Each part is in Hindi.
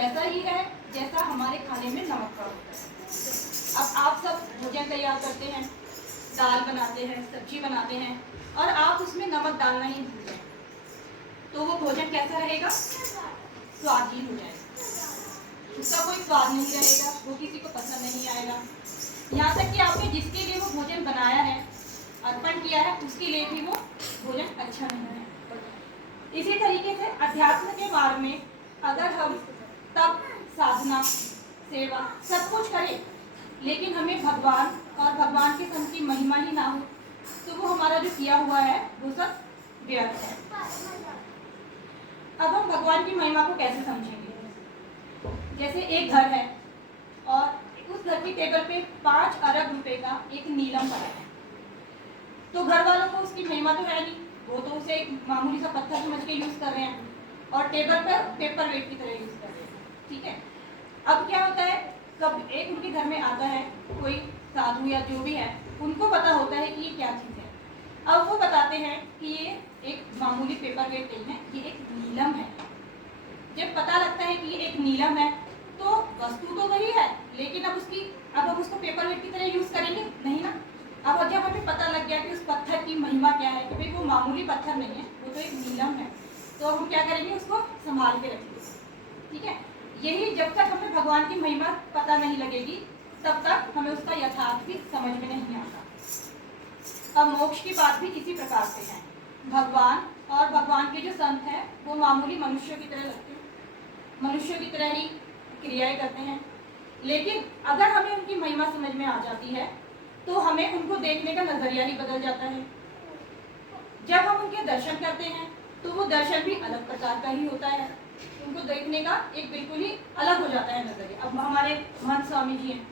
वैसा ही है जैसा हमारे खाने में नमक का होता है। अब आप सब भोजन तैयार करते हैं, दाल बनाते हैं, सब्जी बनाते हैं और आप उसमें नमक डालना ही भूल जाए तो वो भोजन कैसा रहेगा? स्वादहीन हो जाएगा, उसका कोई स्वाद नहीं रहेगा, वो किसी को पसंद नहीं आएगा। यहाँ तक कि आपने जिसके लिए वो भोजन बनाया है, अर्पण किया है, उसके लिए भी वो भोजन अच्छा नहीं है। इसी तरीके से अध्यात्म के मार्ग में अगर हम तप, साधना, सेवा सब कुछ करें लेकिन हमें भगवान और भगवान के संत की महिमा ही ना हो तो वो हमारा जो किया हुआ है वो सब व्यर्थ है। अब हम भगवान की महिमा को कैसे समझेंगे? जैसे एक घर है और उस घर की टेबल पे 5 अरब रुपए का एक नीलम पड़ा है, तो घर वालों को उसकी महिमा तो है नहीं, वो तो उसे एक मामूली सा पत्थर समझ के यूज कर रहे हैं और टेबल पर पेपर वेट की तरह यूज कर रहे हैं। ठीक है, अब क्या होता है, कब एक उनके घर में आता है कोई साधु या जो भी है, उनको पता होता है कि ये क्या चीज़ है। अब वो बताते हैं कि ये एक मामूली पेपर वेट नहीं है, ये एक नीलम है। जब पता लगता है कि ये एक नीलम है तो वस्तु तो वही है लेकिन अब हम उसको पेपर वेट की तरह यूज करेंगे नहीं ना। अब जब हमें पता लग गया कि उस पत्थर की महिमा क्या है कि भाई वो मामूली पत्थर नहीं है, वो तो एक नीलम है, तो हम क्या करेंगे, उसको संभाल के रखेंगे। ठीक है, यही जब तक हमें भगवान की महिमा पता नहीं लगेगी तब तक हमें उसका यथार्थ भी समझ में नहीं आता। अब मोक्ष की बात भी इसी प्रकार से है। भगवान और भगवान के जो संत हैं वो मामूली मनुष्यों की तरह लगते हैं, मनुष्यों की तरह ही क्रियाएं करते हैं, लेकिन अगर हमें उनकी महिमा समझ में आ जाती है तो हमें उनको देखने का नजरिया ही बदल जाता है। जब हम उनके दर्शन करते हैं तो वो दर्शन भी अलग प्रकार का ही होता है, उनको देखने का एक बिल्कुल ही अलग हो जाता है नजरिया। अब हमारे महंत स्वामी जी हैं,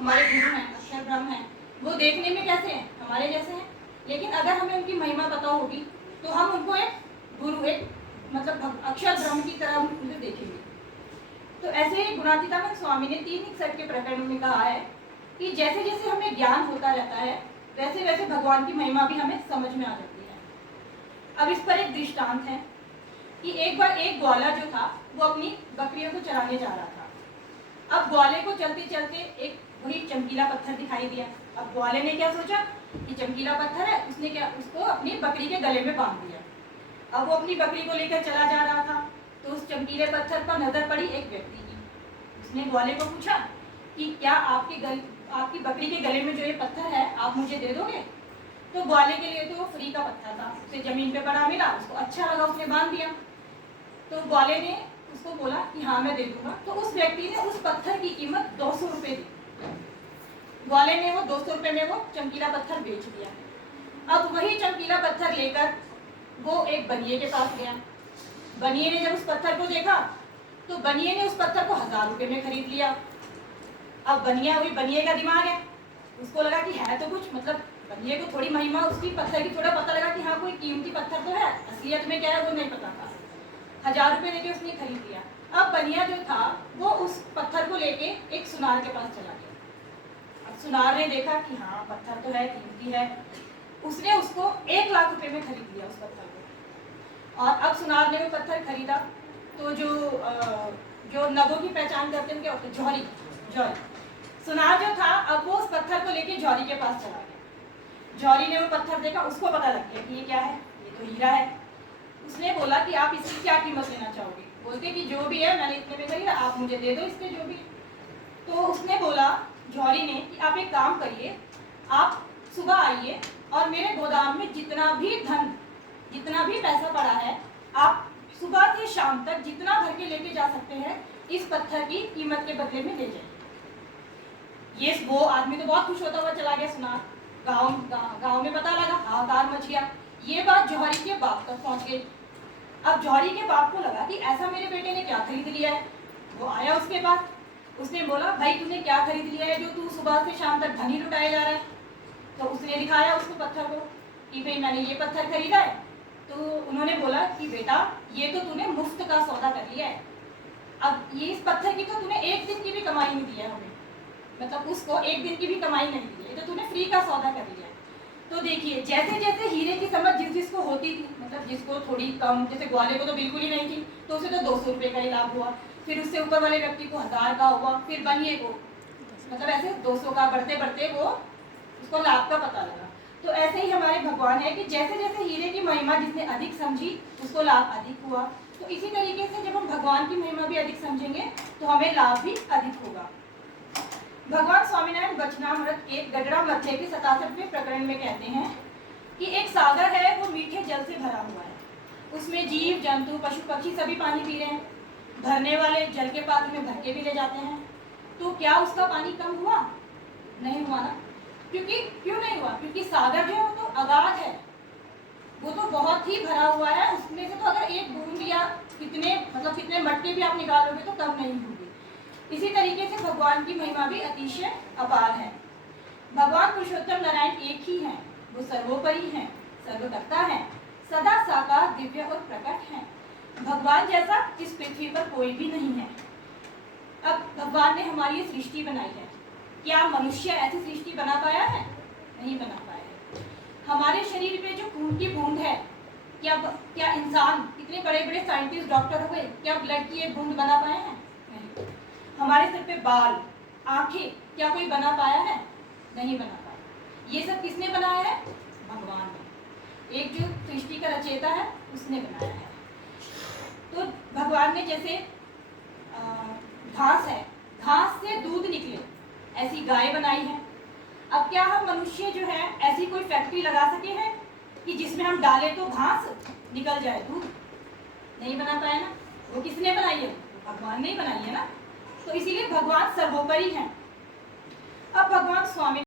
हमारे गुरु हैं, अक्षर ब्रह्म हैं, वो देखने में कैसे हैं? हमारे जैसे हैं, लेकिन अगर हमें उनकी महिमा पता होगी तो हम उनको एक गुरु, एक मतलब अक्षर ब्रह्म की तरह उनको देखेंगे। तो ऐसे ही गुणातीतानंद स्वामी ने 361 के प्रकरण में कहा है कि जैसे जैसे हमें ज्ञान होता रहता है वैसे वैसे भगवान की महिमा भी हमें समझ में आ जाती है। अब इस पर एक दृष्टांत है कि एक बार एक ग्वाला जो था वो अपनी बकरियों को चराने जा रहा था। अब ग्वाले को चलते चलते एक वही चमकीला पत्थर दिखाई दिया। अब ग्वाले ने क्या सोचा कि चमकीला पत्थर है, उसने क्या उसको अपनी बकरी के गले में बांध दिया। अब वो अपनी बकरी को लेकर चला जा रहा था तो उस चमकीले पत्थर पर नजर पड़ी एक व्यक्ति की। उसने ग्वाले को पूछा कि क्या आपकी बकरी के गले में जो ये पत्थर है आप मुझे दे दोगे? तो ग्वाले के लिए तो वो फ्री का पत्थर था, उसे जमीन पे पड़ा मिला, उसको अच्छा लगा, उसने बांध दिया। तो ग्वाले ने उसको बोला कि हाँ मैं दे दूंगा। तो उस व्यक्ति ने उस पत्थर की कीमत 200 रुपये दी। ग्वाले ने वो 200 रुपये में वो चमकीला पत्थर बेच दिया। अब वही चमकीला पत्थर लेकर वो एक बनिए के पास गया। बनिए ने जब उस पत्थर को देखा तो बनिए ने उस पत्थर को 1000 रुपये में खरीद लिया। अब बनिए का दिमाग है, उसको लगा कि है तो कुछ, मतलब बनिए को थोड़ी महिमा उसकी पत्थर की थोड़ा पता लगा कि हाँ कोई कीमती पत्थर तो है, असलियत में क्या है वो नहीं पता था। 1000 रुपये देके उसने खरीद लिया। अब बनिया जो था वो उस पत्थर को लेके एक सुनार के पास चला गया। अब सुनार ने देखा कि हाँ पत्थर तो है, कीमती है, उसने उसको 1 लाख रुपए में खरीद लिया उस पत्थर को। और अब सुनार ने वो पत्थर खरीदा तो जो नगों की पहचान करते हैं क्या होते हैं? जौहरी। सुनार जो था अब वो उस पत्थर को लेके जौहरी के पास चला गया। जौहरी ने वो पत्थर देखा, उसको पता लग गया कि ये क्या है, ये तो हीरा है। उसने बोला कि आप इसकी क्या कीमत लेना चाहोगे? बोलते कि जो भी है मैंने इतने में खरीदा, आप मुझे दे दो इसके जो भी। तो उसने बोला जौहरी ने कि आप एक काम करिए, आप सुबह आइए और मेरे गोदाम में जितना भी धन, जितना भी पैसा पड़ा है, आप सुबह से शाम तक जितना भर के लेके जा सकते हैं इस पत्थर की कीमत के बदले में ले जाइए। ये वो आदमी तो बहुत खुश होता हुआ चला गया। सुनार गांव में पता लगा, हाहाकार मच गया। ये बात जौहरी के बाप तक पहुंच गई। अब जौहरी के बाप को लगा कि ऐसा मेरे बेटे ने क्या खरीद लिया है। वो आया उसके पास, उसने बोला भाई तूने क्या खरीद लिया है जो तू सुबह से शाम तक धन ही लुटाया जा रहा है? तो उसने दिखाया उसको पत्थर को कि भाई मैंने ये पत्थर खरीदा है। तो उन्होंने बोला कि बेटा ये तो तूने मुफ्त का सौदा कर लिया है, अब ये इस पत्थर की तो तूने 1 दिन की भी कमाई नहीं दी है हमें, मतलब उसको 1 दिन की भी कमाई नहीं दी है, तो तूने फ्री का सौदा कर लिया। तो देखिए जैसे जैसे हीरे की समझ जिसको होती थी, मतलब जिसको थोड़ी कम, जैसे ग्वाले को तो बिल्कुल ही नहीं थी तो उसे तो 200 रुपये का ही लाभ हुआ, फिर उससे ऊपर वाले व्यक्ति को 1000 का हुआ, फिर बनिए को मतलब ऐसे 200 का, बढ़ते बढ़ते वो उसको लाभ का पता लगा। तो ऐसे ही हमारे भगवान है कि जैसे जैसे हीरे की महिमा जिसने अधिक समझी उसको लाभ अधिक हुआ। तो इसी तरीके से जब हम भगवान की महिमा भी अधिक समझेंगे तो हमें लाभ भी अधिक होगा। भगवान स्वामीनारायण वचनामृत के गडरा मध्य के 67वें प्रकरण में कहते हैं कि एक सागर है, वो मीठे जल से भरा हुआ है, उसमें जीव जंतु पशु पक्षी सभी पानी पी रहे हैं, भरने वाले जल के पात्र में भर के भी ले जाते हैं। तो क्या उसका पानी कम हुआ? नहीं हुआ ना। क्यों नहीं हुआ? क्योंकि सागर जो है वो तो अगाध है, वो तो बहुत ही भरा हुआ है, उसमें से तो अगर एक बूंद या कितने मटके भी आप निकालोगे तो कम नहीं होगी। इसी तरीके से भगवान की महिमा भी अतिशय अपार है। भगवान पुरुषोत्तम नारायण एक ही हैं, वो सर्वोपरि हैं, सर्वकर्ता हैं, सदा साकार दिव्य और प्रकट हैं। भगवान जैसा इस पृथ्वी पर कोई भी नहीं है। अब भगवान ने हमारी ये सृष्टि बनाई है, क्या मनुष्य ऐसी सृष्टि बना पाया है? नहीं बना पाया है। हमारे शरीर पे जो खून की बूंद है, क्या इंसान, इतने बड़े बड़े साइंटिस्ट डॉक्टर हुए, क्या ब्लड की एक बूंद बना पाए हैं? नहीं। हमारे सिर पे बाल, आंखें, क्या कोई बना पाया है? नहीं बना पाया। ये सब किसने बनाया है? भगवान ने। एक जो सृष्टि का रचयिता है उसने बनाया है। तो भगवान ने जैसे घास है, घास से दूध निकले, ऐसी गाय बनाई है। अब क्या हम मनुष्य जो है ऐसी कोई फैक्ट्री लगा सके हैं कि जिसमें हम डालें तो घास निकल जाए, दूध? नहीं बना पाए ना। वो किसने बनाई है? भगवान ने ही बनाई है ना। तो इसीलिए भगवान सर्वोपरि हैं। अब भगवान स्वामी